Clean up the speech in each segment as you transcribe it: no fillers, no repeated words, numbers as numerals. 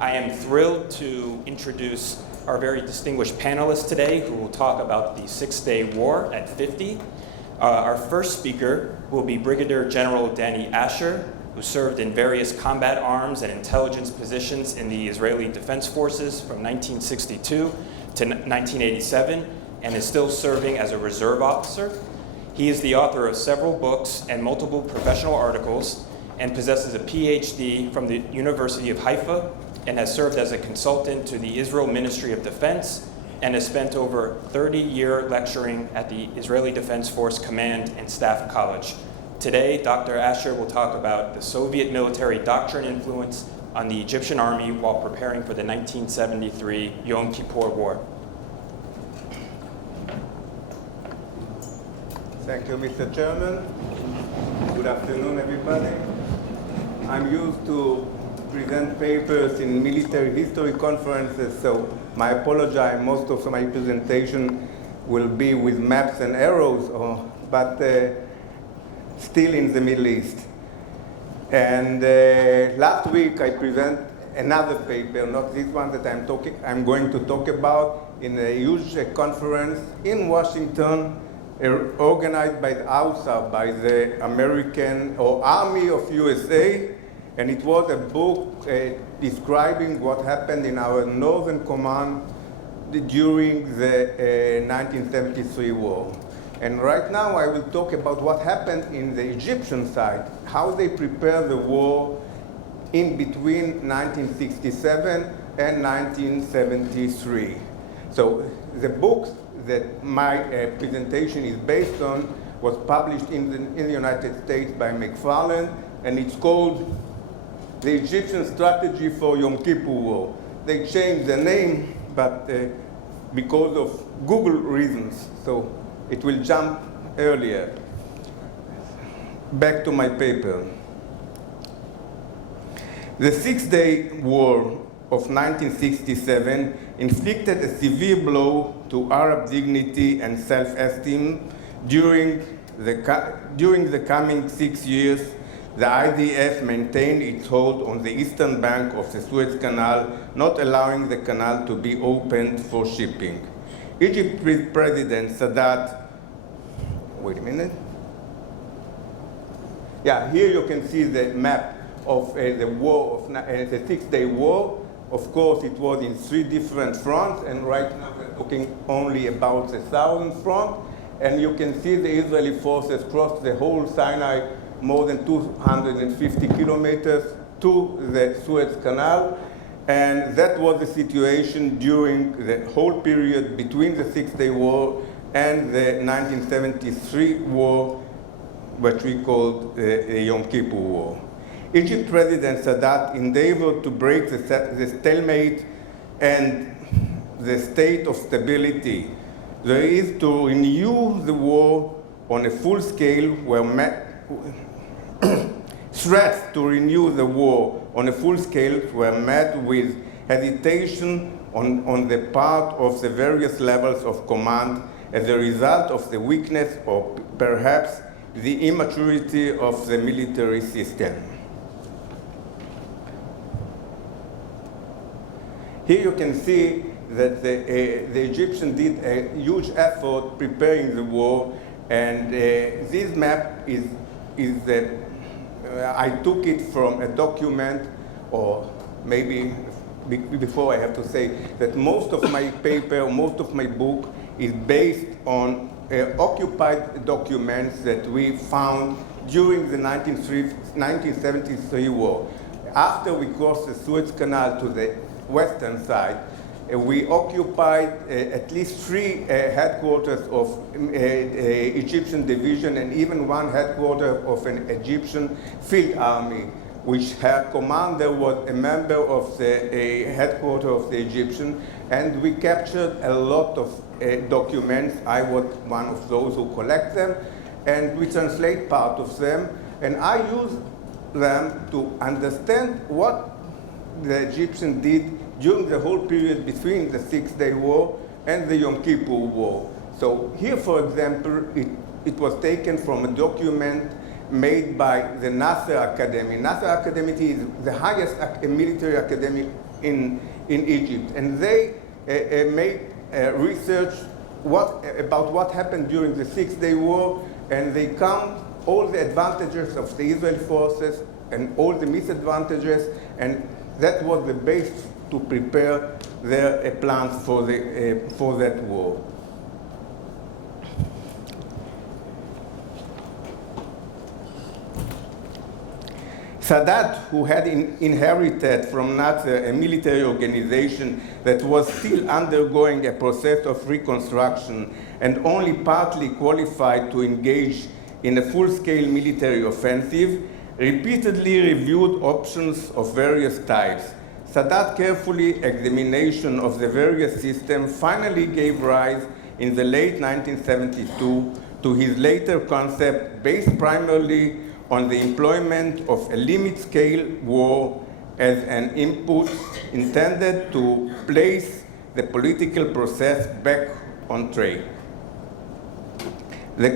I am thrilled to introduce our very distinguished panelists today who will talk about the Six-Day War at 50. Our first speaker will be Brigadier General Dani Asher, who served in various combat arms and intelligence positions in the Israeli Defense Forces from 1962 to 1987 and is still serving as a reserve officer. He is the author of several books and multiple professional articles and possesses a PhD from the University of Haifa and has served as a consultant to the Israel Ministry of Defense and has spent over 30-year lecturing at the Israeli Defense Force Command and Staff College. Today, Dr. Asher will talk about the Soviet Military Doctrine influence on the Egyptian army while preparing for the 1973 Yom Kippur War. Thank you, Mr. Chairman. Good afternoon, everybody. I'm used to present papers in military history conferences, so I apologize. Most of my presentation will be with maps and arrows, but still in the Middle East. And last week I present another paper, not this one that I'm going to talk about, in a huge conference in Washington, organized by the AUSA, by the American or Army of USA, and it was a book describing what happened in our Northern Command during the 1973 war. And right now I will talk about what happened in the Egyptian side, how they prepared the war in between 1967 and 1973. So the books that my presentation is based on was published in the United States by McFarland, and it's called The Egyptian Strategy for Yom Kippur War. They changed the name, but because of Google reasons, so it will jump earlier. Back to my paper. The Six-Day War of 1967 inflicted a severe blow to Arab dignity and self-esteem. During the coming 6 years, the IDF maintained its hold on the eastern bank of the Suez Canal, not allowing the canal to be opened for shipping. Egypt's President Sadat, wait a minute. Yeah, here you can see the map of the war, of the Six-Day War. Of course, it was in 3 different fronts, and right now we're talking only about the southern front. And you can see the Israeli forces crossed the whole Sinai, more than 250 kilometers to the Suez Canal. And that was the situation during the whole period between the Six-Day War and the 1973 war, which we called the Yom Kippur War. Egypt President Sadat endeavored to break the stalemate and the state of stability. There is to renew the war on a full scale where threats to renew the war on a full scale were met with hesitation on the part of the various levels of command as a result of the weakness or perhaps the immaturity of the military system. Here you can see that the Egyptians did a huge effort preparing the war, and this map is I took it from a document, or maybe before I have to say that most of my paper, most of my book is based on occupied documents that we found during the 1973 war. After we crossed the Suez Canal to the western side, we occupied at least 3 headquarters of Egyptian division and even 1 headquarter of an Egyptian field army, which her commander was a member of the headquarters of the Egyptian, and we captured a lot of documents. I was one of those who collect them, and we translate part of them, and I use them to understand what the Egyptians did during the whole period between the Six-Day War and the Yom Kippur War. So here, for example, it was taken from a document made by the Nasser Academy. Nasser Academy is the highest military academy in Egypt, and they made research about what happened during the Six-Day War, and they count all the advantages of the Israeli forces and all the disadvantages, and that was the base to prepare their plans for that war. Sadat, who had inherited from Nasser a military organization that was still undergoing a process of reconstruction and only partly qualified to engage in a full-scale military offensive, repeatedly reviewed options of various types. Sadat's carefully examination of the various systems finally gave rise in the late 1972 to his later concept based primarily on the employment of a limit-scale war as an input intended to place the political process back on track. The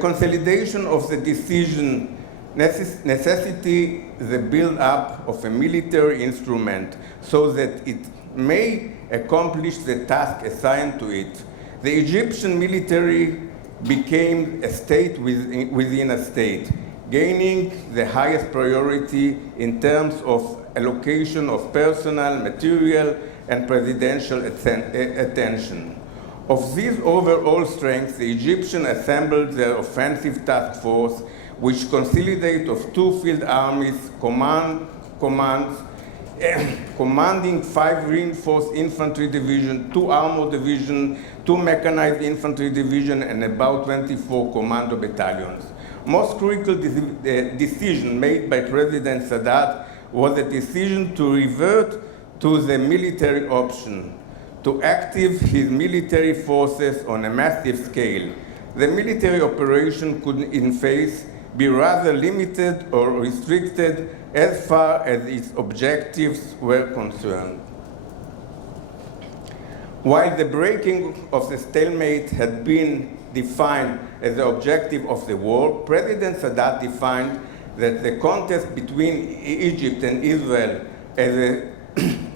consolidation of the decision necessity the build-up of a military instrument so that it may accomplish the task assigned to it. The Egyptian military became a state within a state, gaining the highest priority in terms of allocation of personnel, material, and presidential attention. Of these overall strengths, the Egyptians assembled their offensive task force, which consolidated of 2 field armies, commanding 5 reinforced infantry divisions, 2 armored divisions, 2 mechanized infantry divisions, and about 24 commando battalions. Most critical decision made by President Sadat was a decision to revert to the military option, to active his military forces on a massive scale. The military operation could in phase be rather limited or restricted as far as its objectives were concerned. While the breaking of the stalemate had been defined as the objective of the war, President Sadat defined that the contest between Egypt and Israel as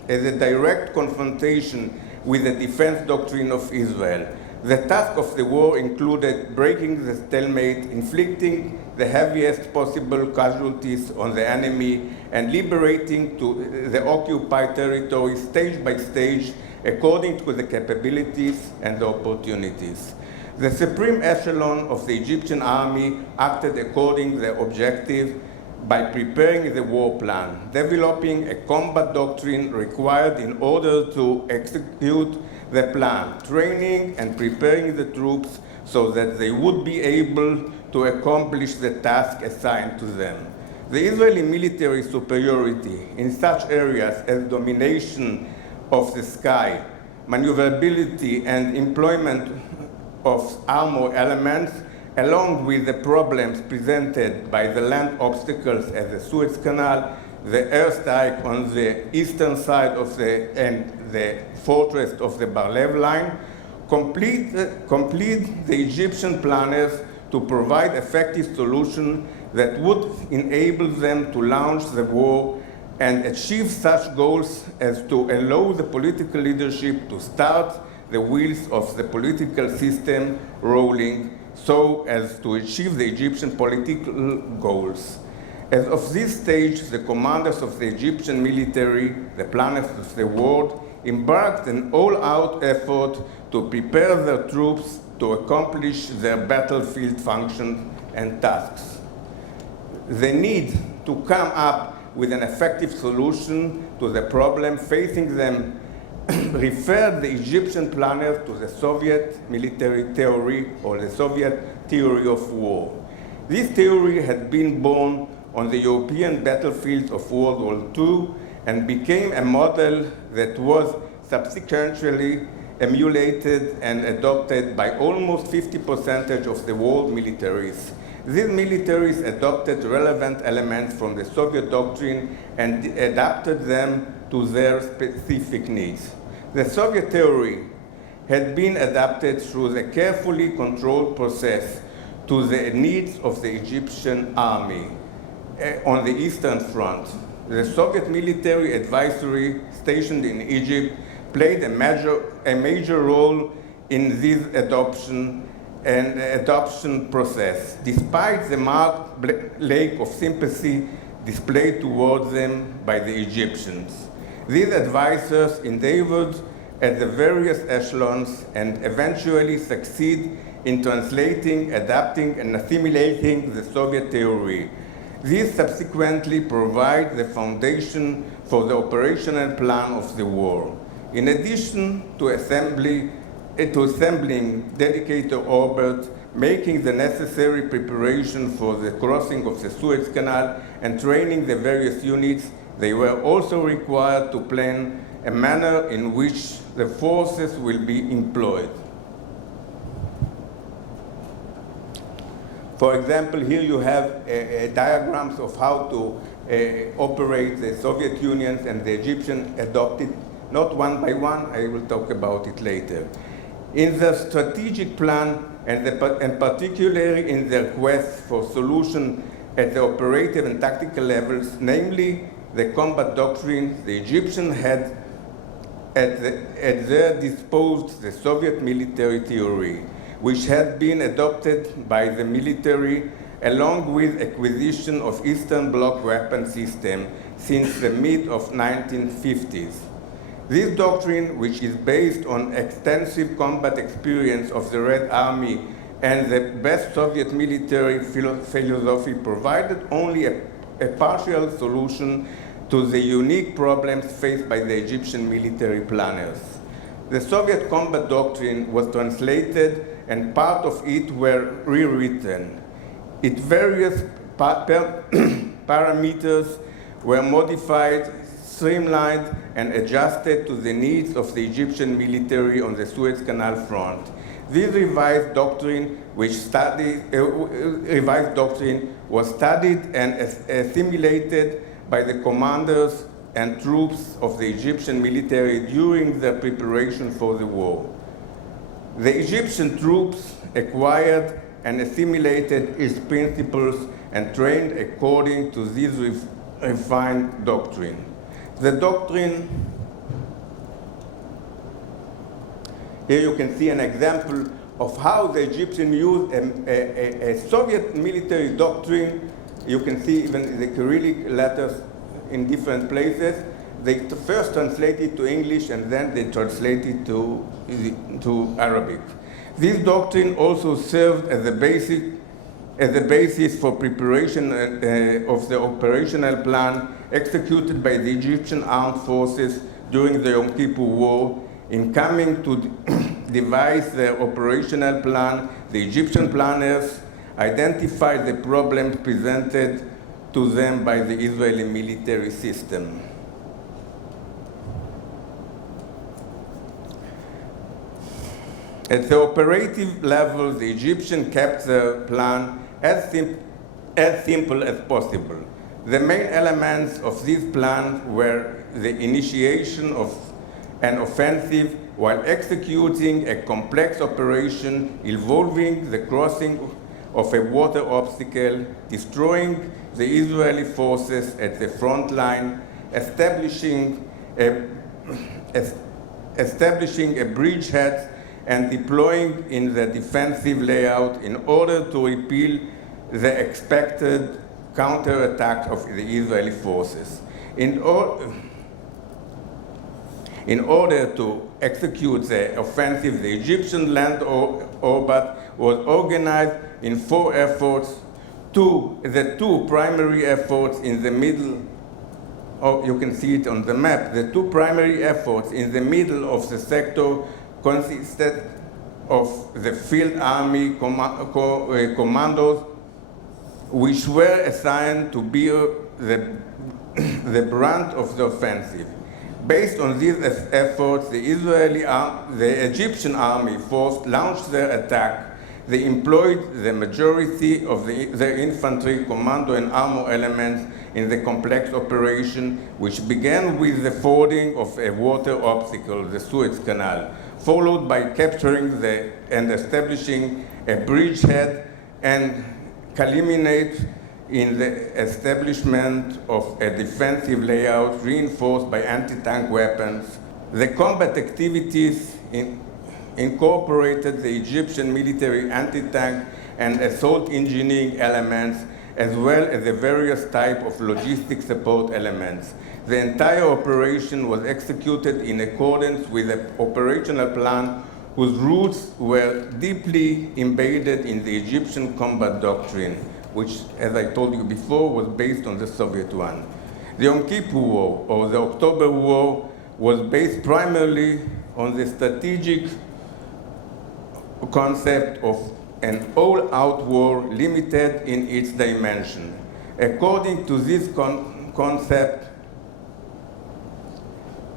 a direct confrontation with the defense doctrine of Israel. The task of the war included breaking the stalemate, inflicting the heaviest possible casualties on the enemy, and liberating to the occupied territory stage by stage according to the capabilities and the opportunities. The supreme echelon of the Egyptian army acted according to the objective by preparing the war plan, developing a combat doctrine required in order to execute the plan, training and preparing the troops so that they would be able to accomplish the task assigned to them. The Israeli military superiority in such areas as domination of the sky, maneuverability, and employment of armor elements, along with the problems presented by the land obstacles as the Suez Canal, the airstrike on the eastern side of and the fortress of the Bar-Lev line, complete the Egyptian planners to provide effective solutions that would enable them to launch the war and achieve such goals as to allow the political leadership to start the wheels of the political system rolling so as to achieve the Egyptian political goals. As of this stage, the commanders of the Egyptian military, the planners of the war, embarked an all-out effort to prepare their troops to accomplish their battlefield functions and tasks. The need to come up with an effective solution to the problem facing them referred the Egyptian planners to the Soviet military theory or the Soviet theory of war. This theory had been born on the European battlefields of World War II and became a model that was subsequently emulated and adopted by almost 50% of the world militaries. These militaries adopted relevant elements from the Soviet doctrine and adapted them to their specific needs. The Soviet theory had been adapted through the carefully controlled process to the needs of the Egyptian army on the Eastern Front. The Soviet military advisory stationed in Egypt played a major role in this adoption process, despite the marked lack of sympathy displayed towards them by the Egyptians. These advisors endeavored at the various echelons and eventually succeed in translating, adapting, and assimilating the Soviet theory. These subsequently provide the foundation for the operational plan of the war. In addition to assembling dedicated orbit, making the necessary preparation for the crossing of the Suez Canal, and training the various units, they were also required to plan a manner in which the forces will be employed. For example, here you have diagrams of how to operate the Soviet Union and the Egyptian adopted, not one by one, I will talk about it later. In the strategic plan, and particularly in their quest for solution at the operative and tactical levels, namely the combat doctrine, the Egyptians had at their disposal the Soviet military theory, which had been adopted by the military along with acquisition of Eastern Bloc weapon system since the mid of 1950s. This doctrine, which is based on extensive combat experience of the Red Army and the best Soviet military philosophy, provided only a partial solution to the unique problems faced by the Egyptian military planners. The Soviet combat doctrine was translated and part of it were rewritten. Its various parameters were modified, streamlined, and adjusted to the needs of the Egyptian military on the Suez Canal front. This revised doctrine was studied and assimilated by the commanders and troops of the Egyptian military during the preparation for the war. The Egyptian troops acquired and assimilated its principles and trained according to this refined doctrine. The doctrine, here you can see an example of how the Egyptians used a Soviet military doctrine. You can see even the Cyrillic letters in different places. They first translate it to English and then they translate it to Arabic. This doctrine also served as a basis for preparation of the operational plan executed by the Egyptian armed forces during the Yom Kippur War. In coming to devise their operational plan, the Egyptian planners identified the problems presented to them by the Israeli military system. At the operative level, the Egyptians kept their plan as simple as possible. The main elements of this plan were the initiation of an offensive while executing a complex operation involving the crossing of a water obstacle, destroying the Israeli forces at the front line, establishing a bridgehead, and deploying in the defensive layout in order to repel the expected counterattack of the Israeli forces. In order to execute the offensive, the Egyptian land orbit was organized in 4 efforts. The two primary efforts in the middle, you can see it on the map, the 2 primary efforts in the middle of the sector consisted of the field army commandos, which were assigned to bear the brunt of the offensive. Based on these efforts, the Egyptian army force launched their attack. They employed the majority of their infantry, commando, and armor elements in the complex operation, which began with the fording of a water obstacle, the Suez Canal. followed by capturing and establishing a bridgehead, and culminate in the establishment of a defensive layout reinforced by anti-tank weapons. The combat activities incorporated the Egyptian military anti-tank and assault engineering elements, as well as the various types of logistic support elements. The entire operation was executed in accordance with an operational plan whose roots were deeply embedded in the Egyptian combat doctrine, which, as I told you before, was based on the Soviet one. The Yom Kippur War, or the October War, was based primarily on the strategic concept of an all-out war limited in its dimension. According to this concept,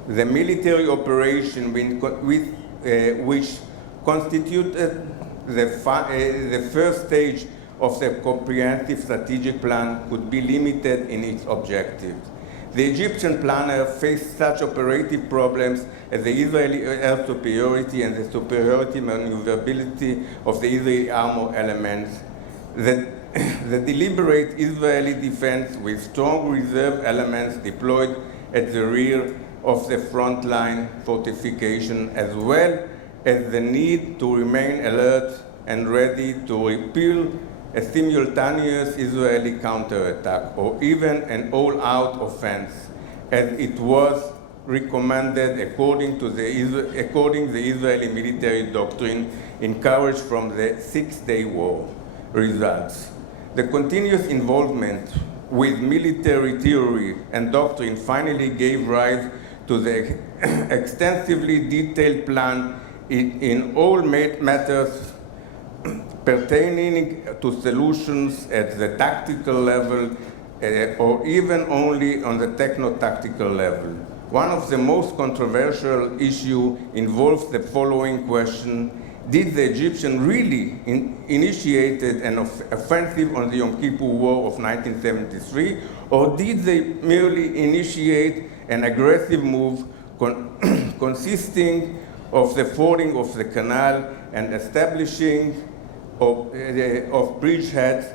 the military operation which constituted the first stage of the comprehensive strategic plan could be limited in its objectives. The Egyptian planner faced such operative problems as the Israeli air superiority and the superiority maneuverability of the Israeli armor elements, the deliberate Israeli defense with strong reserve elements deployed at the rear of the frontline fortification, as well as the need to remain alert and ready to repel a simultaneous Israeli counterattack, or even an all-out offense, as it was recommended according to the Israeli military doctrine encouraged from the Six-Day War results. The continuous involvement with military theory and doctrine finally gave rise to the extensively detailed plan in all matters pertaining to solutions at the tactical level or even only on the techno-tactical level. One of the most controversial issues involves the following question: did the Egyptians really initiate an offensive on the Yom Kippur War of 1973, or did they merely initiate an aggressive move consisting of the fording of the canal and establishing of bridgeheads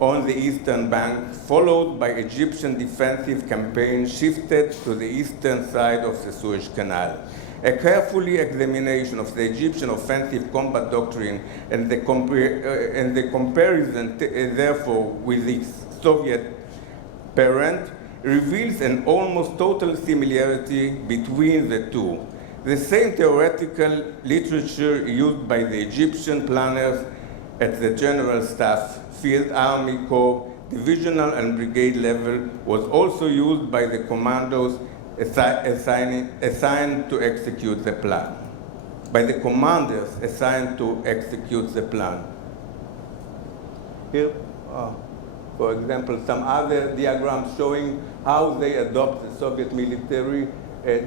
on the eastern bank, followed by Egyptian defensive campaign shifted to the eastern side of the Suez Canal? A careful examination of the Egyptian offensive combat doctrine and the comparison, therefore, with its Soviet parent reveals an almost total similarity between the two. The same theoretical literature used by the Egyptian planners at the General Staff, Field Army Corps, divisional and brigade level was also used by the commandos assigned to execute the plan. By the commanders assigned to execute the plan. Here, for example, some other diagrams showing how they adopt the Soviet military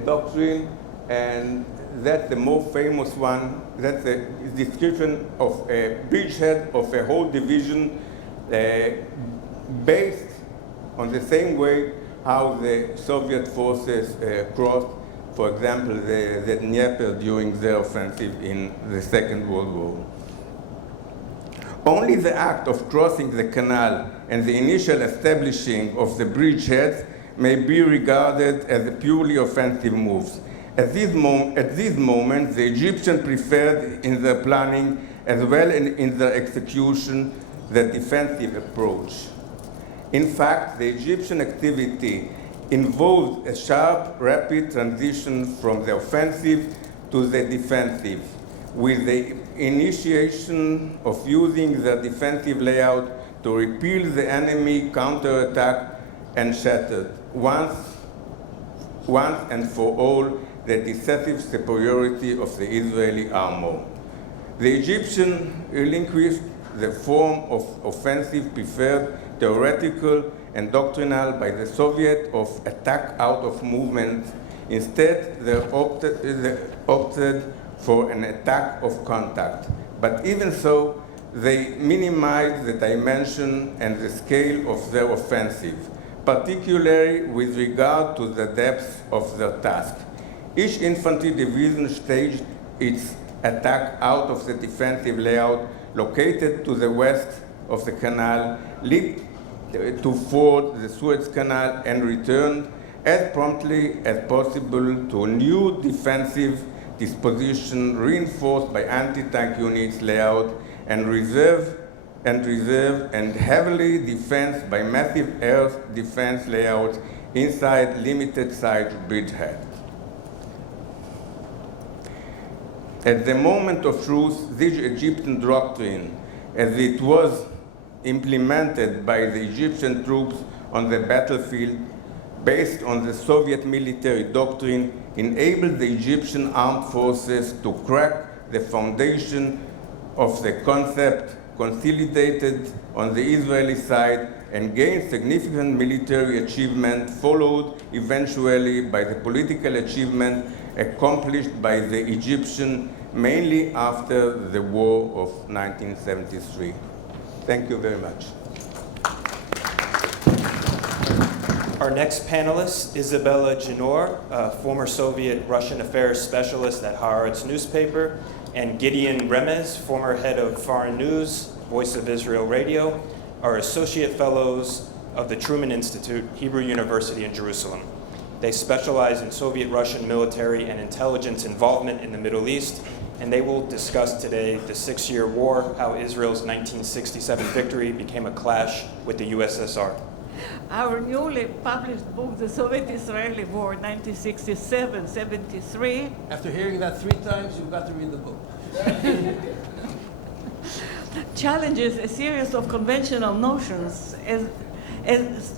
doctrine, and that's the more famous one. That's a description of a bridgehead of a whole division based on the same way how the Soviet forces crossed, for example, the Dnieper during their offensive in the Second World War. Only the act of crossing the canal and the initial establishing of the bridgeheads may be regarded as purely offensive moves. At this moment, the Egyptians preferred in their planning as well in their execution the defensive approach. In fact, the Egyptian activity involved a sharp, rapid transition from the offensive to the defensive, with the initiation of using the defensive layout to repel the enemy counterattack and shattered once and for all the decisive superiority of the Israeli armor. The Egyptian relinquished the form of offensive preferred theoretical and doctrinal by the Soviet of attack out of movement. Instead, they opted for an attack of contact. But even so, they minimized the dimension and the scale of their offensive, particularly with regard to the depth of their task. Each infantry division staged its attack out of the defensive layout located to the west of the canal, leaped to ford the Suez Canal and returned as promptly as possible to a new defensive disposition reinforced by anti-tank units layout and reserve and heavily defensed by massive air defense layouts inside limited site bridgehead. At the moment of truth, this Egyptian doctrine, as it was implemented by the Egyptian troops on the battlefield, based on the Soviet Military Doctrine, enabled the Egyptian armed forces to crack the foundation of the concept consolidated on the Israeli side and gained significant military achievement, followed eventually by the political achievement accomplished by the Egyptian mainly after the war of 1973. Thank you very much. Our next panelist, Isabella Ginor, a former Soviet Russian affairs specialist at Haaretz newspaper, and Gideon Remez, former head of foreign news, Voice of Israel Radio, are associate fellows of the Truman Institute, Hebrew University in Jerusalem. They specialize in Soviet Russian military and intelligence involvement in the Middle East, and they will discuss today the 6-year war, how Israel's 1967 victory became a clash with the USSR. Our newly published book, The Soviet-Israeli War, 1967-73. After hearing that 3 times, you've got to read the book. Challenges a series of conventional notions as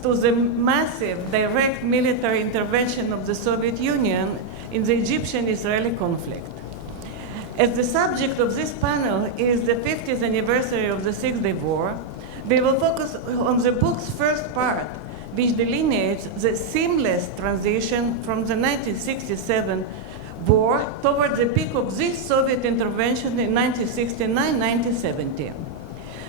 to the massive direct military intervention of the Soviet Union in the Egyptian-Israeli conflict. As the subject of this panel is the 50th anniversary of the Six-Day War, we will focus on the book's first part, which delineates the seamless transition from the 1967 war toward the peak of this Soviet intervention in 1969-1970.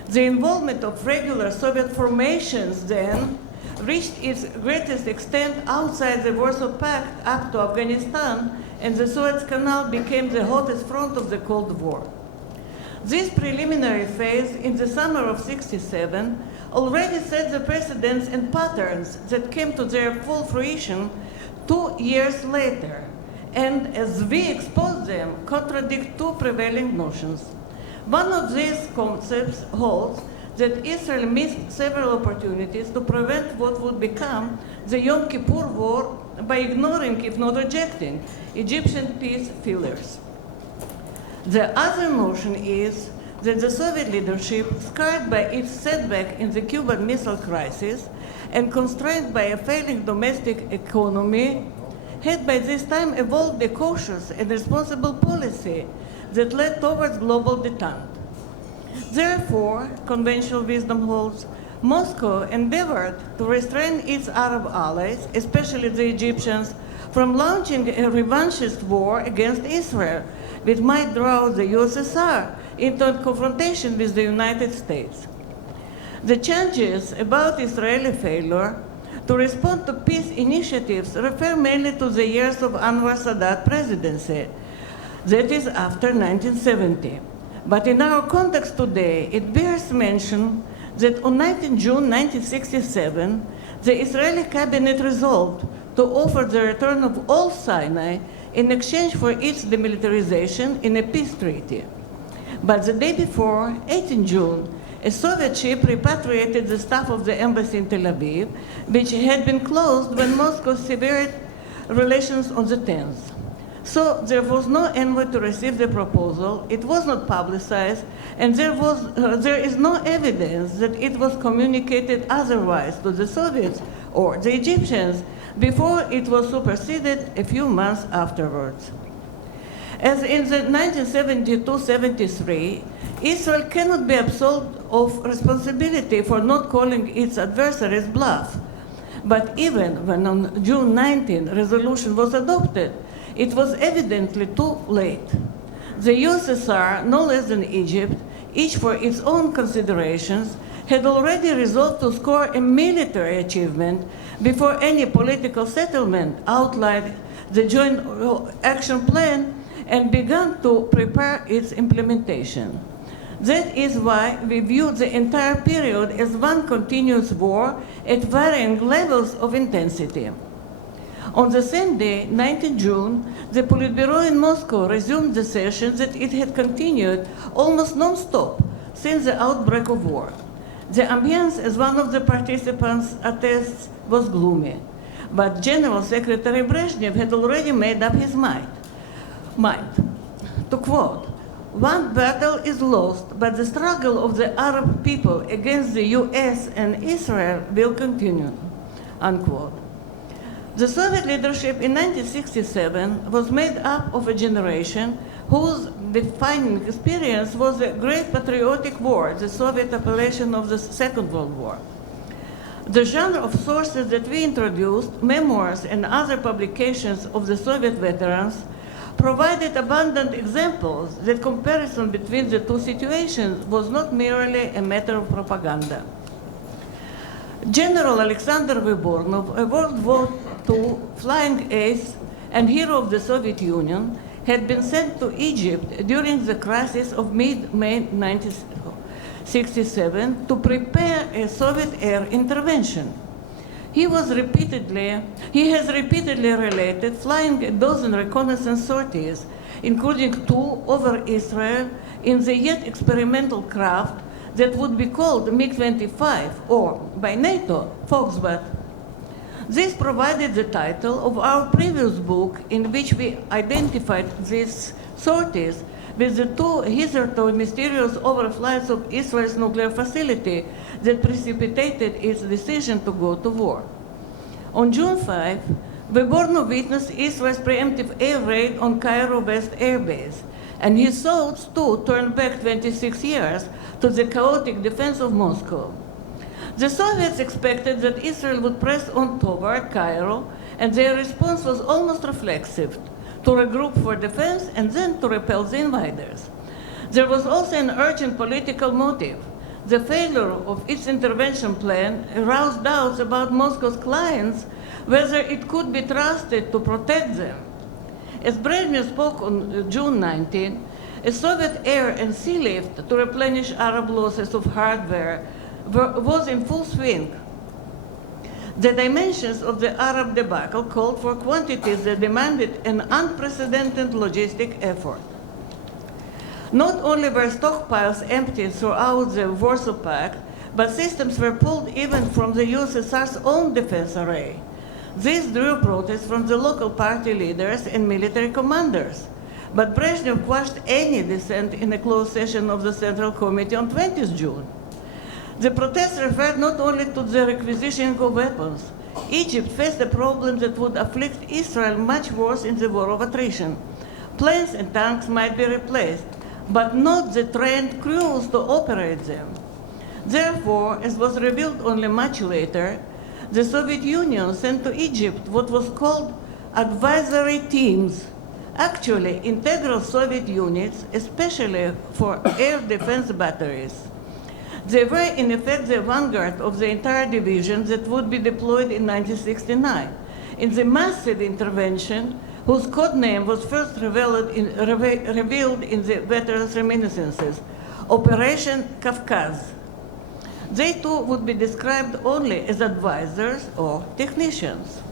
The involvement of regular Soviet formations then reached its greatest extent outside the Warsaw Pact up to Afghanistan, and the Suez Canal became the hottest front of the Cold War. This preliminary phase in the summer of '67 already set the precedents and patterns that came to their full fruition 2 years later, and as we expose them, contradict 2 prevailing notions. One of these concepts holds that Israel missed several opportunities to prevent what would become the Yom Kippur War by ignoring, if not rejecting, Egyptian peace fillers. The other notion is that the Soviet leadership, scarred by its setback in the Cuban Missile Crisis and constrained by a failing domestic economy, had by this time evolved a cautious and responsible policy that led towards global detente. Therefore, conventional wisdom holds, Moscow endeavored to restrain its Arab allies, especially the Egyptians, from launching a revanchist war against Israel, which might draw the USSR into a confrontation with the United States. The changes about Israeli failure to respond to peace initiatives refer mainly to the years of Anwar Sadat presidency, that is after 1970. But in our context today, it bears mention that on 19 June 1967, the Israeli cabinet resolved to offer the return of all Sinai in exchange for its demilitarization in a peace treaty. But the day before, 18 June, a Soviet ship repatriated the staff of the embassy in Tel Aviv, which had been closed when Moscow severed relations on the 10th. So there was no envoy to receive the proposal, it was not publicized, and there is no evidence that it was communicated otherwise to the Soviets or the Egyptians before it was superseded a few months afterwards. As in the 1972-73, Israel cannot be absolved of responsibility for not calling its adversaries bluff. But even when on June 19 resolution was adopted, it was evidently too late. The USSR, no less than Egypt, each for its own considerations, had already resolved to score a military achievement before any political settlement outlined the joint action plan and began to prepare its implementation. That is why we view the entire period as one continuous war at varying levels of intensity. On the same day, 19 June, the Politburo in Moscow resumed the session that it had continued almost non-stop since the outbreak of war. The ambience, as one of the participants attests, was gloomy, but General Secretary Brezhnev had already made up his mind. To quote, "One battle is lost, but the struggle of the Arab people against the US and Israel will continue," unquote. The Soviet leadership in 1967 was made up of a generation whose defining experience was the Great Patriotic War, the Soviet appellation of the Second World War. The genre of sources that we introduced, memoirs and other publications of the Soviet veterans, provided abundant examples that comparison between the two situations was not merely a matter of propaganda. General Alexander Vybornov, a World War II flying ace and hero of the Soviet Union, had been sent to Egypt during the crisis of mid-May 1967 to prepare a Soviet air intervention. He has repeatedly related flying a dozen reconnaissance sorties, including 2 over Israel in the yet experimental craft that would be called MiG-25, or by NATO, Foxbat. This provided the title of our previous book, in which we identified these sorties with the 2 hitherto mysterious overflights of Israel's nuclear facility that precipitated its decision to go to war. On June 5, Vybornov witnessed Israel's preemptive air raid on Cairo West Air Base, and his thoughts too turned back 26 years to the chaotic defense of Moscow. The Soviets expected that Israel would press on toward Cairo, and their response was almost reflexive: to regroup for defense and then to repel the invaders. There was also an urgent political motive. The failure of its intervention plan aroused doubts about Moscow's clients, whether it could be trusted to protect them. As Brezhnev spoke on June 19, a Soviet air and sea lift to replenish Arab losses of hardware was in full swing. The dimensions of the Arab debacle called for quantities that demanded an unprecedented logistic effort. Not only were stockpiles emptied throughout the Warsaw Pact, but systems were pulled even from the USSR's own defense array. This drew protests from the local party leaders and military commanders. But Brezhnev quashed any dissent in a closed session of the Central Committee on 20th June. The protests referred not only to the requisitioning of weapons. Egypt faced a problem that would afflict Israel much worse in the war of attrition. Planes and tanks might be replaced, but not the trained crews to operate them. Therefore, as was revealed only much later, the Soviet Union sent to Egypt what was called advisory teams, actually integral Soviet units, especially for air defense batteries. They were in effect the vanguard of the entire division that would be deployed in 1969 in the massive intervention whose code name was first revealed in the veterans' reminiscences, Operation Kafkaz. They too would be described only as advisors or technicians.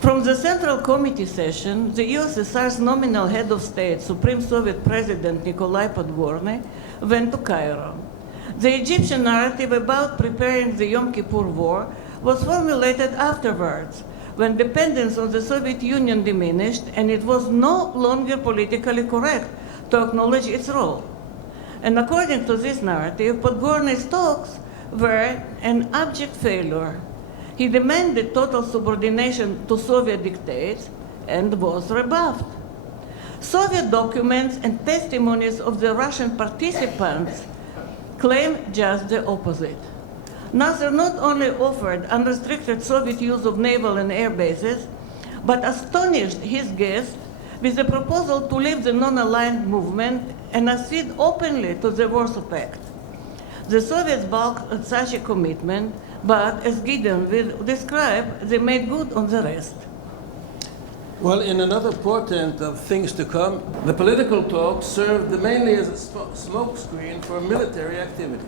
From the Central Committee session, the USSR's nominal head of state, Supreme Soviet President Nikolai Podgorny, went to Cairo. The Egyptian narrative about preparing the Yom Kippur War was formulated afterwards, when dependence on the Soviet Union diminished and it was no longer politically correct to acknowledge its role. And according to this narrative, Podgorny's talks were an abject failure. He demanded total subordination to Soviet dictates and was rebuffed. Soviet documents and testimonies of the Russian participants claim just the opposite. Nasser not only offered unrestricted Soviet use of naval and air bases, but astonished his guests with the proposal to leave the non-aligned movement and accede openly to the Warsaw Pact. The Soviets balked at such a commitment, but as Gideon will describe, they made good on the rest. Well, in another portent of things to come, the political talk served mainly as a smokescreen for military activity.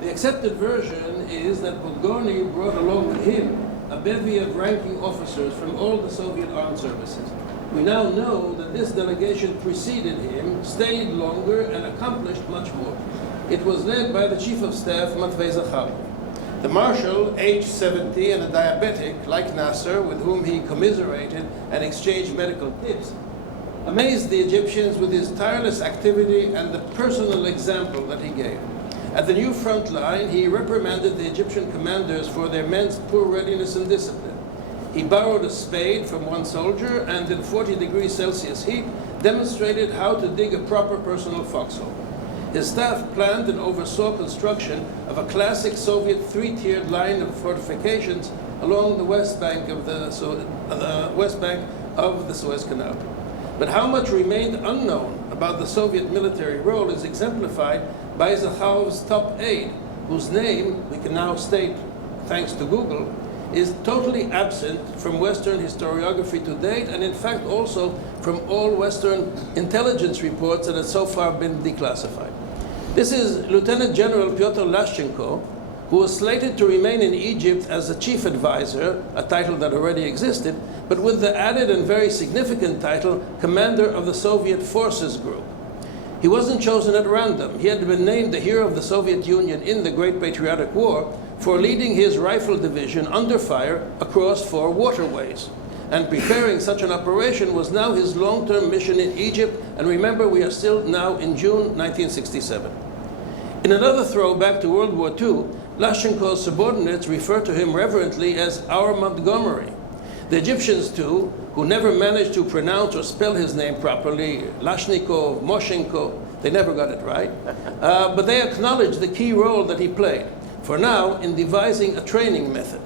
The accepted version is that Podgorny brought along with him a bevy of ranking officers from all the Soviet armed services. We now know that this delegation preceded him, stayed longer, and accomplished much more. It was led by the Chief of Staff, Matvei Zakharov. The Marshal, age 70 and a diabetic, like Nasser, with whom he commiserated and exchanged medical tips, amazed the Egyptians with his tireless activity and the personal example that he gave. At the new front line, he reprimanded the Egyptian commanders for their men's poor readiness and discipline. He borrowed a spade from one soldier and in 40 degrees Celsius heat demonstrated how to dig a proper personal foxhole. His staff planned and oversaw construction of a classic Soviet three-tiered line of fortifications along the west bank of the Suez Canal. But how much remained unknown about the Soviet military role is exemplified by Zakharov's top aide, whose name, we can now state thanks to Google, is totally absent from Western historiography to date, and in fact also from all Western intelligence reports that have so far been declassified. This is Lieutenant General Pyotr Lashchenko, who was slated to remain in Egypt as a chief advisor, a title that already existed, but with the added and very significant title, Commander of the Soviet Forces Group. He wasn't chosen at random. He had been named the hero of the Soviet Union in the Great Patriotic War for leading his rifle division under fire across 4 waterways. And preparing such an operation was now his long-term mission in Egypt, and remember, we are still now in June 1967. In another throwback to World War II, Lashchenko's subordinates refer to him reverently as our Montgomery. The Egyptians, too, who never managed to pronounce or spell his name properly, Lashnikov, Moshenko, they never got it right, but they acknowledge the key role that he played, for now, in devising a training method.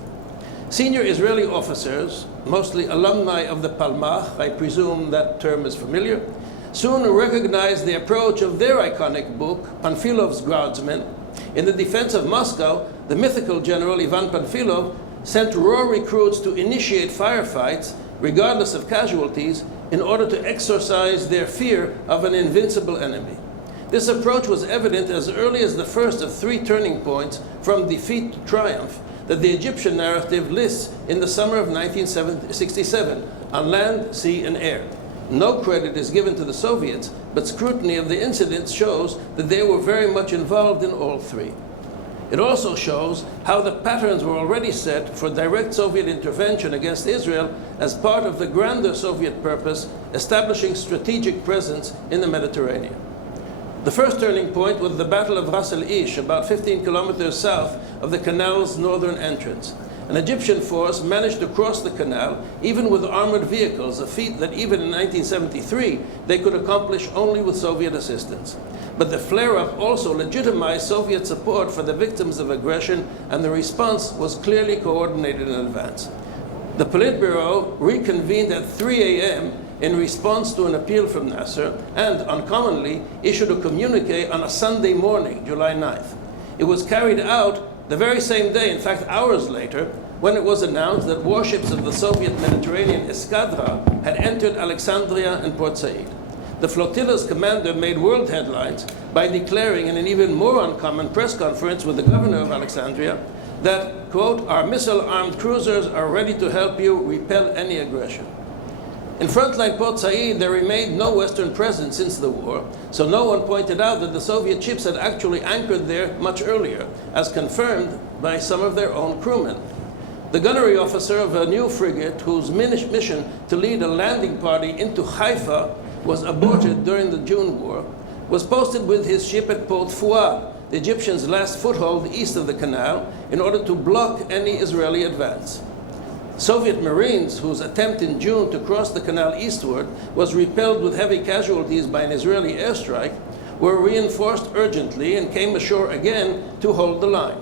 Senior Israeli officers, mostly alumni of the Palmach, I presume that term is familiar, soon recognized the approach of their iconic book, Panfilov's Guardsmen. In the defense of Moscow, the mythical general Ivan Panfilov sent raw recruits to initiate firefights, regardless of casualties, in order to exorcise their fear of an invincible enemy. This approach was evident as early as the first of 3 turning points from defeat to triumph that the Egyptian narrative lists in the summer of 1967 on land, sea, and air. No credit is given to the Soviets, but scrutiny of the incidents shows that they were very much involved in all 3. It also shows how the patterns were already set for direct Soviet intervention against Israel as part of the grander Soviet purpose, establishing strategic presence in the Mediterranean. The first turning point was the Battle of Ras el-Ish, about 15 kilometers south of the canal's northern entrance. An Egyptian force managed to cross the canal, even with armored vehicles, a feat that even in 1973 they could accomplish only with Soviet assistance. But the flare-up also legitimized Soviet support for the victims of aggression, and the response was clearly coordinated in advance. The Politburo reconvened at 3 a.m. in response to an appeal from Nasser, and, uncommonly, issued a communique on a Sunday morning, July 9th. It was carried out the very same day, in fact hours later, when it was announced that warships of the Soviet Mediterranean Escadra had entered Alexandria and Port Said. The flotilla's commander made world headlines by declaring in an even more uncommon press conference with the governor of Alexandria that, quote, our missile-armed cruisers are ready to help you repel any aggression. In frontline Port Said, there remained no Western presence since the war, so no one pointed out that the Soviet ships had actually anchored there much earlier, as confirmed by some of their own crewmen. The gunnery officer of a new frigate, whose mission to lead a landing party into Haifa was aborted during the June War, was posted with his ship at Port Fouad, the Egyptians' last foothold east of the canal, in order to block any Israeli advance. Soviet Marines, whose attempt in June to cross the canal eastward was repelled with heavy casualties by an Israeli airstrike, were reinforced urgently and came ashore again to hold the line.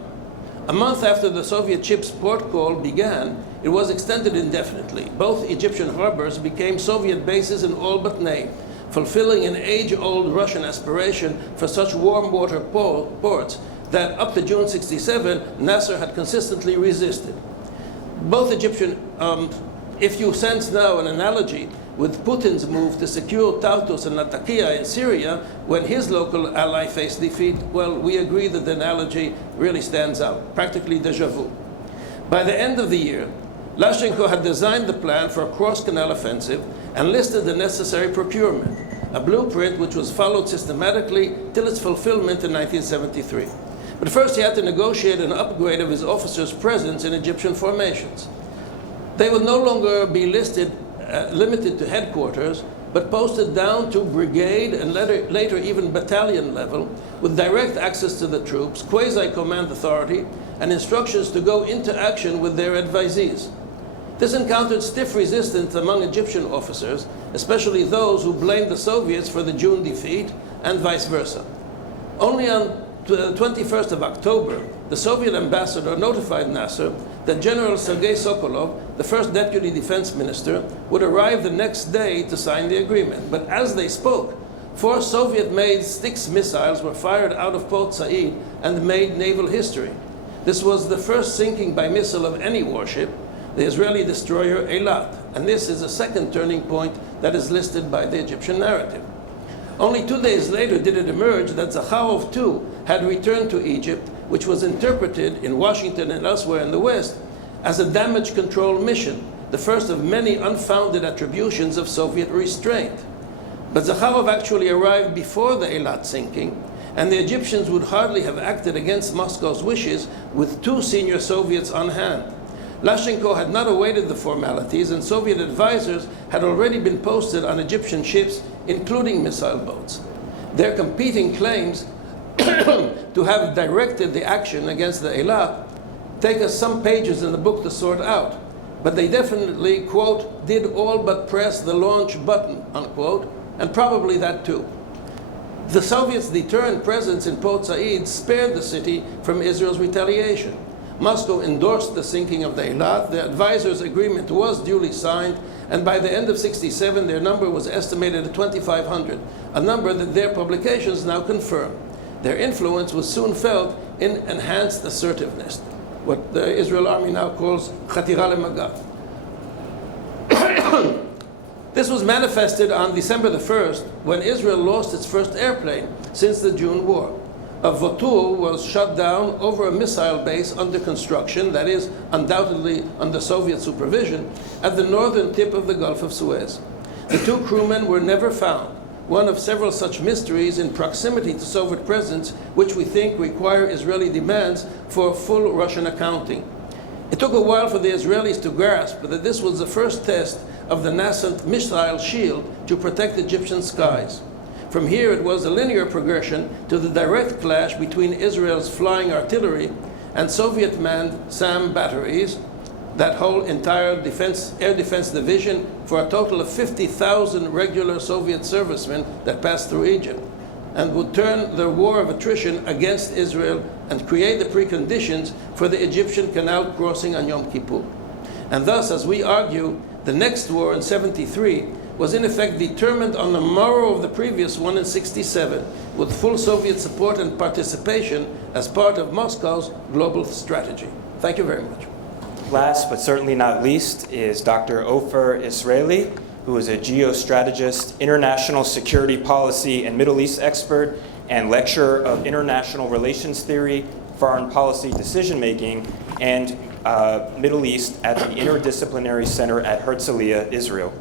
A month after the Soviet ship's port call began, it was extended indefinitely. Both Egyptian harbors became Soviet bases in all but name, fulfilling an age-old Russian aspiration for such warm water ports that up to June 67, Nasser had consistently resisted. Both Egyptian If you sense now an analogy with Putin's move to secure Tartus and Latakia in Syria when his local ally faced defeat, well, we agree that the analogy really stands out, practically déjà vu. By the end of the year, Lashenko had designed the plan for a cross-canal offensive and listed the necessary procurement, a blueprint which was followed systematically till its fulfillment in 1973. But first he had to negotiate an upgrade of his officers' presence in Egyptian formations. They would no longer be limited to headquarters, but posted down to brigade and later even battalion level, with direct access to the troops, quasi-command authority, and instructions to go into action with their advisees. This encountered stiff resistance among Egyptian officers, especially those who blamed the Soviets for the June defeat, and vice versa. Only on the 21st of October, the Soviet ambassador notified Nasser that General Sergei Sokolov, the first deputy defense minister, would arrive the next day to sign the agreement. But as they spoke, 4 Soviet-made Styx missiles were fired out of Port Said and made naval history. This was the first sinking by missile of any warship, the Israeli destroyer Eilat, and this is a second turning point that is listed by the Egyptian narrative. Only 2 days later did it emerge that Zakharov too had returned to Egypt, which was interpreted in Washington and elsewhere in the West as a damage control mission, the first of many unfounded attributions of Soviet restraint. But Zakharov actually arrived before the Eilat sinking, and the Egyptians would hardly have acted against Moscow's wishes with 2 senior Soviets on hand. Lashenko had not awaited the formalities, and Soviet advisors had already been posted on Egyptian ships, including missile boats. Their competing claims to have directed the action against the Eilat take us some pages in the book to sort out, but they definitely, quote, did all but press the launch button, unquote, and probably that too. The Soviets' deterrent presence in Port Said spared the city from Israel's retaliation. Moscow endorsed the sinking of the Eilat, the advisors' agreement was duly signed, and by the end of '67 their number was estimated at 2,500, a number that their publications now confirm. Their influence was soon felt in enhanced assertiveness, what the Israel Army now calls Khatira le-Magav. This was manifested on December the 1st, when Israel lost its first airplane since the June War. A Votur was shot down over a missile base under construction, that is, undoubtedly under Soviet supervision, at the northern tip of the Gulf of Suez. The 2 crewmen were never found, one of several such mysteries in proximity to Soviet presence, which we think require Israeli demands for full Russian accounting. It took a while for the Israelis to grasp that this was the first test of the nascent missile shield to protect Egyptian skies. From here, it was a linear progression to the direct clash between Israel's flying artillery and Soviet-manned SAM batteries, that whole entire air defense division, for a total of 50,000 regular Soviet servicemen that passed through Egypt, and would turn the war of attrition against Israel and create the preconditions for the Egyptian canal crossing on Yom Kippur. And thus, as we argue, the next war in '73 was in effect determined on the morrow of the previous one in '67, with full Soviet support and participation as part of Moscow's global strategy. Thank you very much. Last but certainly not least is Dr. Ofer Israeli, who is a geostrategist, international security policy and Middle East expert, and lecturer of international relations theory, foreign policy decision-making, and Middle East at the Interdisciplinary Center at Herzliya, Israel.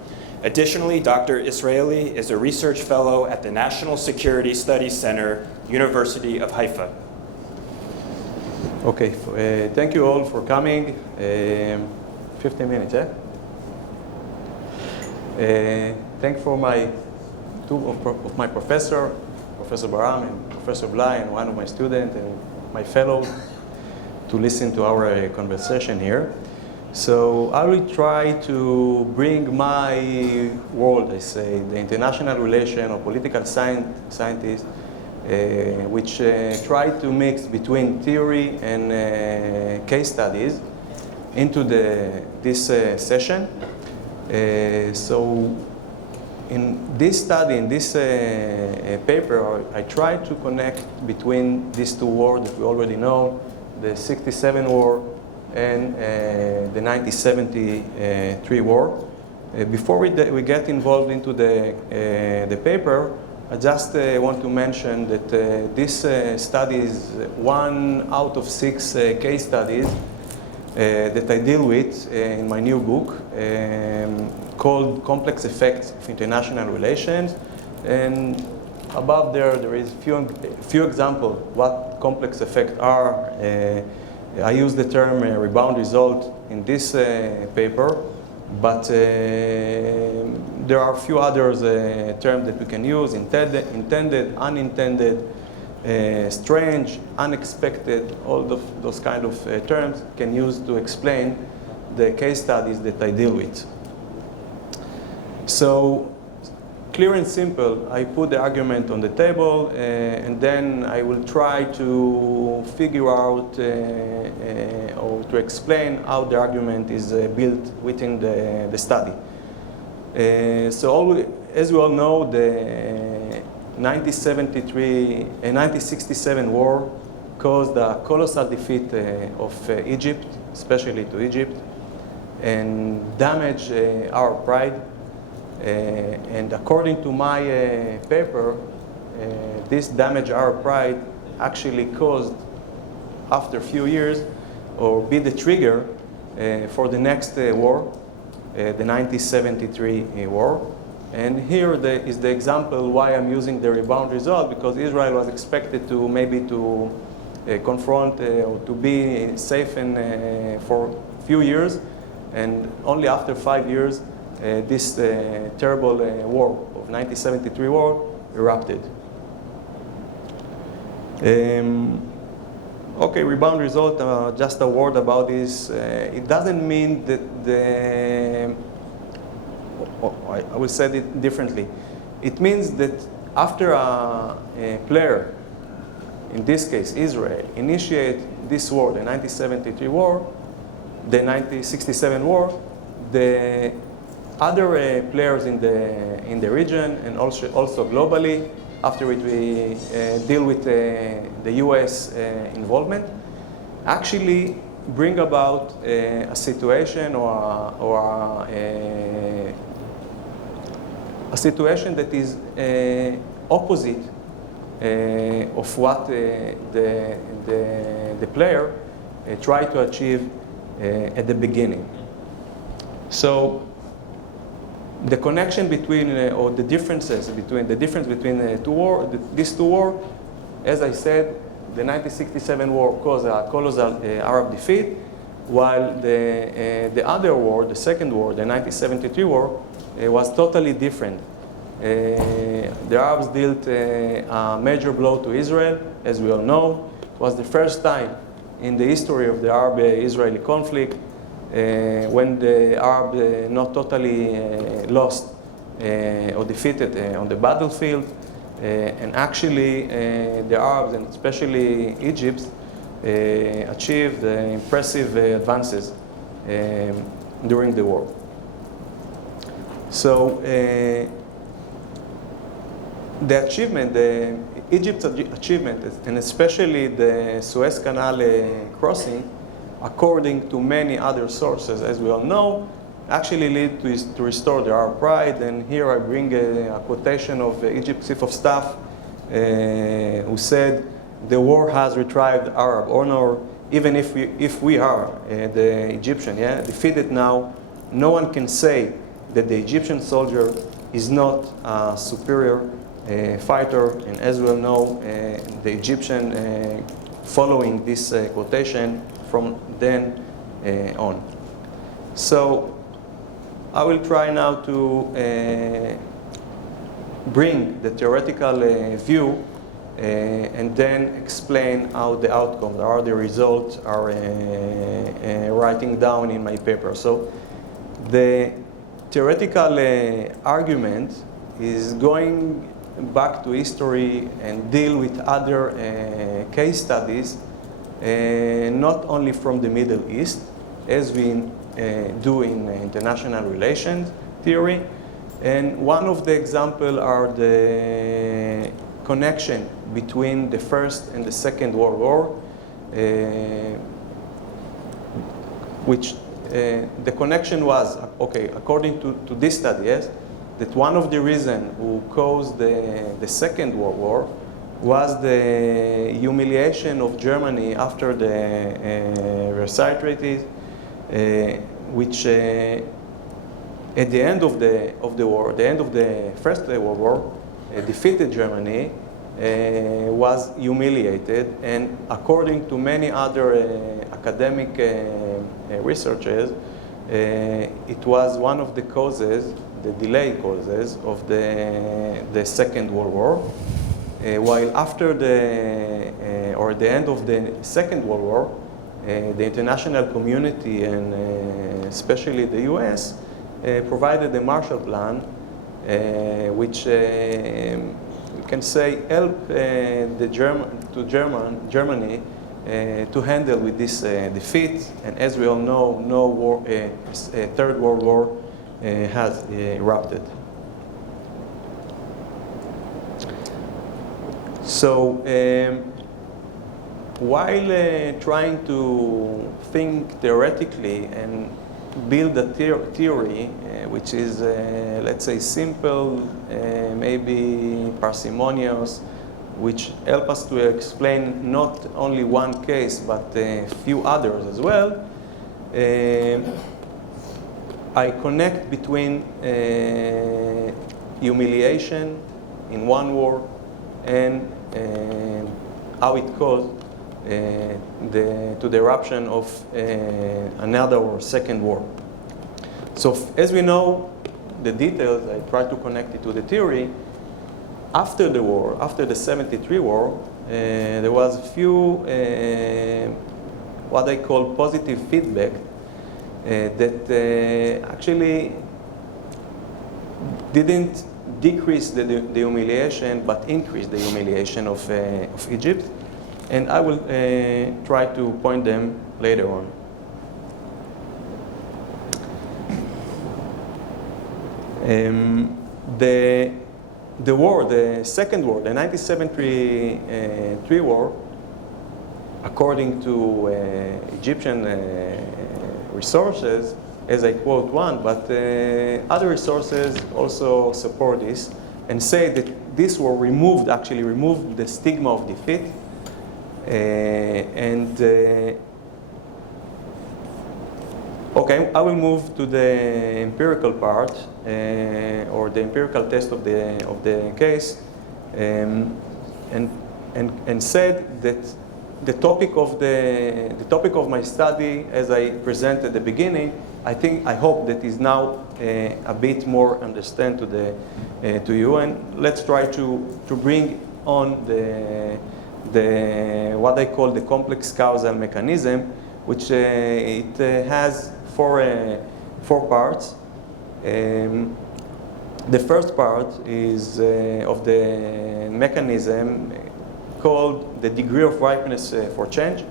Additionally, Dr. Israeli is a research fellow at the National Security Studies Center, University of Haifa. Okay, thank you all for coming. 15 minutes, eh? Thank for two of my professor, Professor Baram and Professor Blai, and one of my students and my fellow, to listen to our conversation here. So I will try to bring my world, I say, the international relation of political scientists, which try to mix between theory and case studies into this session. So in this study, in this paper, I try to connect between these two wars that we already know, the '67 war, and the 1973 war. Before we get involved into the paper, I just want to mention that this study is 1 out of 6 case studies that I deal with in my new book called Complex Effects of International Relations. And above there is few examples what complex effects are. I use the term rebound result in this paper, but there are a few others terms that we can use: intended, unintended, strange, unexpected. All of those kind of terms can use to explain the case studies that I deal with. So, clear and simple, I put the argument on the table, and then I will try to figure out or to explain how the argument is built within the study. As we all know, the 1967 war caused a colossal defeat of Egypt, especially to Egypt, and damaged our pride. And according to my paper, this damage our pride actually caused, after a few years, or be the trigger for the next war, the 1973 war. And here is the example why I'm using the rebound result, because Israel was expected to confront or to be safe for a few years, and only after 5 years this terrible war of 1973 war erupted. Okay, rebound result, just a word about this. It doesn't mean that I will say it differently. It means that after a player, in this case Israel, initiate this war, the 1973 war, the 1967 war, the other players in the region and also globally, after we deal with the US involvement, actually bring about a situation or a situation that is opposite of what the player tried to achieve at the beginning. So the connection between, or the difference between these two wars, as I said, the 1967 war caused a colossal Arab defeat, while the other war, the second war, the 1973 war, was totally different. The Arabs dealt a major blow to Israel, as we all know. It was the first time in the history of the Arab-Israeli conflict when the Arabs not totally lost or defeated on the battlefield. And actually, the Arabs, and especially Egypt, achieved impressive advances during the war. So the achievement, Egypt's achievement, and especially the Suez Canal crossing, according to many other sources, as we all know, actually lead to restore the Arab pride. And here I bring a quotation of Egypt's chief of staff, who said, "The war has retrieved Arab honor. Even if we are the Egyptian, defeated now, no one can say that the Egyptian soldier is not a superior fighter." And as we all know, the Egyptian following this quotation from then on. So I will try now to bring the theoretical view and then explain how the outcomes or the results are writing down in my paper. So the theoretical argument is going back to history and deal with other case studies, not only from the Middle East, as we do in international relations theory. And one of the examples are the connection between the First and the Second World War. which the connection was, okay, according to this study, yes, that one of the reasons who caused the Second World War was the humiliation of Germany after the Versailles Treaty, which at the end of the war, the end of the First World War, defeated Germany, was humiliated, and according to many other academic researches, it was one of the causes, the delay causes of the Second World War. While after or the end of the Second World War, the international community and especially the US provided a Marshall Plan, which you can say helped Germany to handle with this defeat. And as we all know, no war, Third World War has erupted. So while trying to think theoretically and build a theory which is, let's say, simple, maybe parsimonious, which help us to explain not only one case but a few others as well, I connect between humiliation in one war and how it caused to the eruption of another or second war. So as we know the details, I try to connect it to the theory. After the war, after the 73 war, there was a few what I call positive feedback that actually didn't decrease the humiliation, but increased the humiliation of Egypt. And I will try to point them later on. The war, the second war, the 1973 war, according to Egyptian resources, as I quote one, but other resources also support this and say that this war actually removed the stigma of defeat. Okay, I will move to the empirical part or the empirical test of the case, and said that the topic of my study, as I presented at the beginning, I hope that is now a bit more understand to you, and let's try to bring on the what I call the complex causal mechanism, which it has four parts. The first part is of the mechanism called the degree of ripeness for change,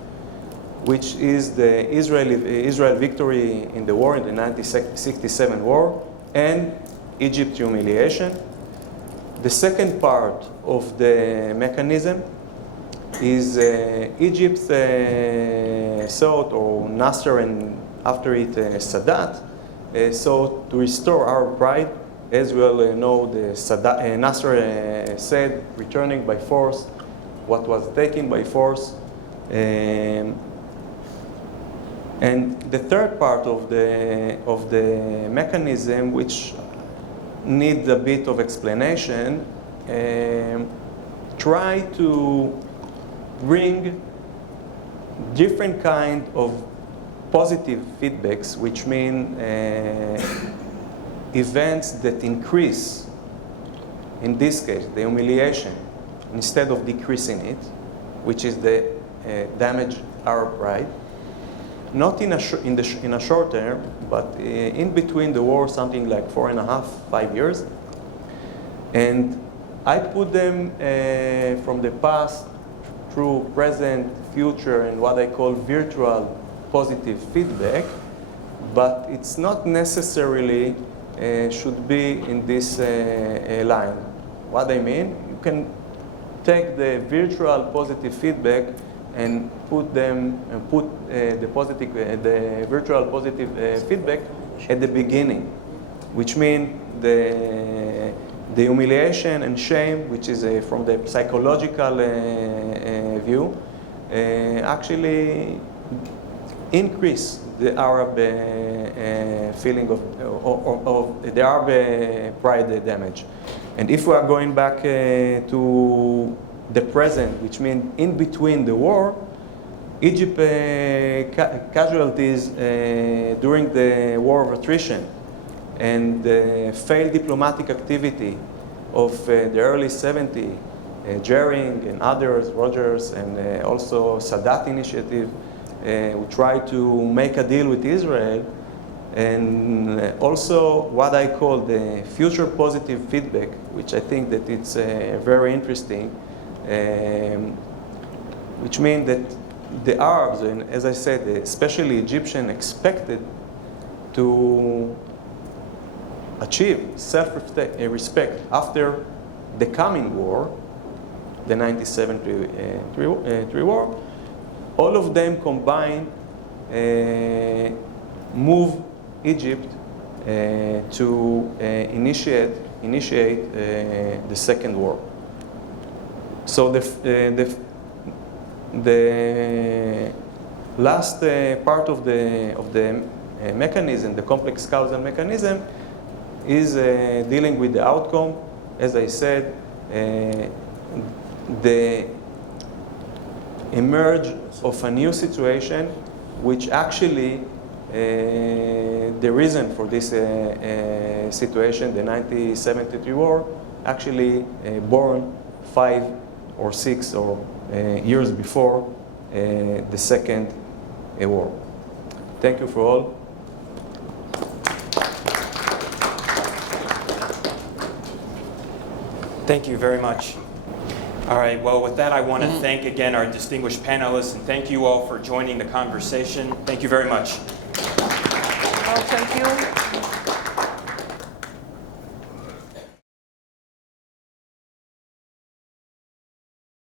which is the Israel victory in the war, in the 1967 war, and Egypt humiliation. The second part of the mechanism is Egypt's sought, or Nasser and after it Sadat, sought to restore our pride. As we all know, Nasser said, returning by force what was taken by force. And the third part of the mechanism, which needs a bit of explanation, try to bring different kind of positive feedbacks, which mean events that increase, in this case, the humiliation, instead of decreasing it, which is the damage our pride. Not in a short term, but in between the war, something like 4.5, 5 years. And I put them from the past through present, future, and what I call virtual positive feedback, but it's not necessarily should be in this line. What I mean, you can take the virtual positive feedback and put the virtual positive feedback at the beginning, which means the humiliation and shame, which is from the psychological view, actually increase the Arab feeling of the Arab pride damage. And if we are going back to the present, which means in between the war, Egypt casualties during the war of attrition and failed diplomatic activity of the early 70s, Jering and others, Rogers, and also Sadat initiative, we tried to make a deal with Israel, and also what I call the future positive feedback, which I think that it's very interesting, which means that the Arabs, and as I said, especially Egyptian, expected to achieve self-respect after the coming war, the 1973 war. All of them combined move Egypt to initiate the second war. So the last part of the mechanism, the complex causal mechanism, is dealing with the outcome. As I said, the emerge of a new situation, which actually the reason for this situation, the 1973 war, actually born 5 or 6 years before the second war. Thank you for all. Thank you very much. All right, well, with that, I want to thank again our distinguished panelists, and thank you all for joining the conversation. Thank you very much. Oh, thank you.